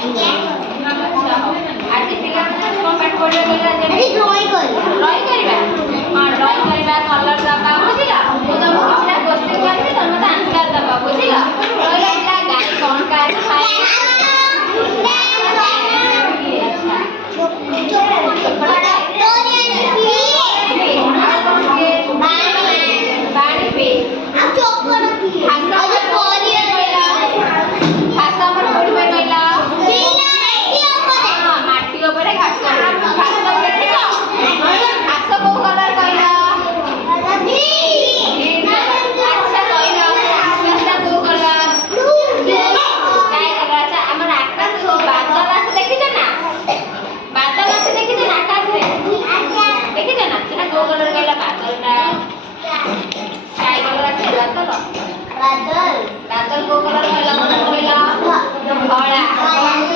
ଆଜି ପିଲାମାନେ କ'ଣ ପାଠ ପଢ଼ିବା କହିଲା ଡ୍ରଇଂ କରିବା ହଁ ଡ୍ରଇଂ କରିବା କଲର ଦେବା ବୁଝିଲ ମୁଁ ତମକୁ କିଛିଟା କ୍ୱେଶ୍ଚିନ୍ କରିବି ତମେ ମୋତେ ଆନ୍ସର ଦେବ ବୁଝିଲ କହିଲା ପିଲା ଗାଈ କ'ଣ କାହାକୁ ଖାଏ बादल को कलर कहला मन कहला धला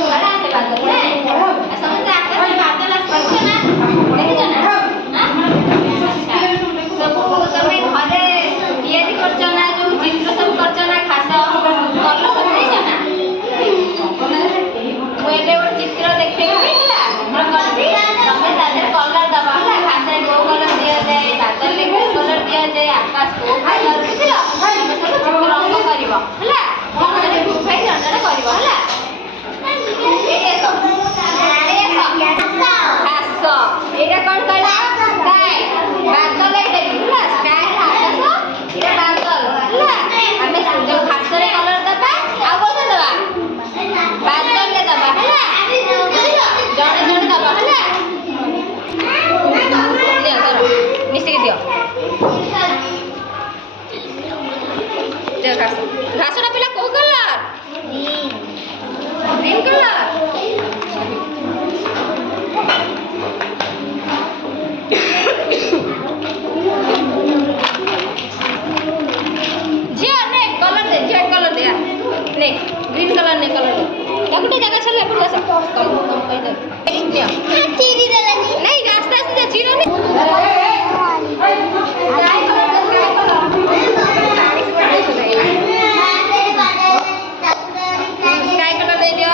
धला से बादल है समझ आकाश में बादल स्पर्श ना देखि ना हां अच्छा सब तमे घरे ये भी करछ ना जो चित्र सब करछ ना खास कलर सब देछ ना मुएटे और चित्र देखे होला चित्र करबी तमे तादर कलर दबा होला खास को कलर दिया जाए बादल ले को कलर दिया जाए आकाश को कलर बुझिलो रंग करिवो हला जणरे भाई जणरे करिवो हला एसो हासो एटा कोन कहला स्काई बादल एटा हला स्काई आकाश एटा बादल हला हमें जो हासरे कलर दबा आ कोन दबा बादल ले दबा हला जणे जणे दबा हला दियो करो मिस्त्री दियो घास घासटा पिला को कलर ग्रीन कलर जिया ने कलर दे जेड कलर दे ने ग्रीन कलर ने कलर दे याकुटे जगह छले एपट आसा कम कह दे दियो चीरी देलानी नहीं रास्ता से जीरो ने स्काई कलर दे दियो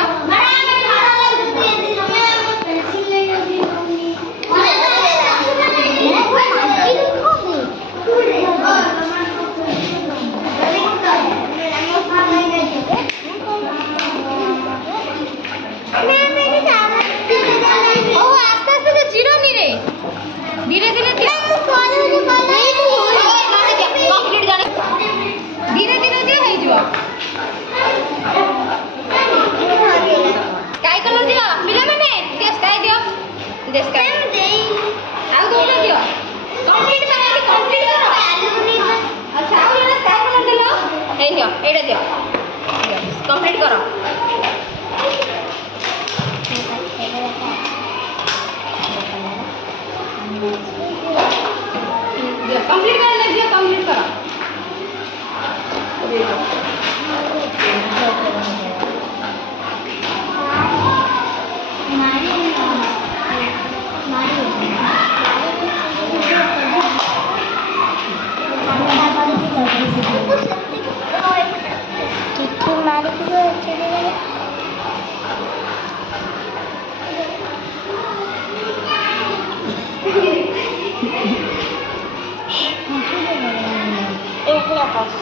धीरे धीरे धीरे धीरे दियो हो जिवो स्काई कलर दियो पिला माने दियो स्काई दियो दे स्काई आउ दो दियो कंप्लीट करो अच्छा आउ ये स्काई कलर दिलो हे दियो एडा दियो कंप्लीट करो कंप्लीट कर लीजिए कंप्लीट करो एक ना पास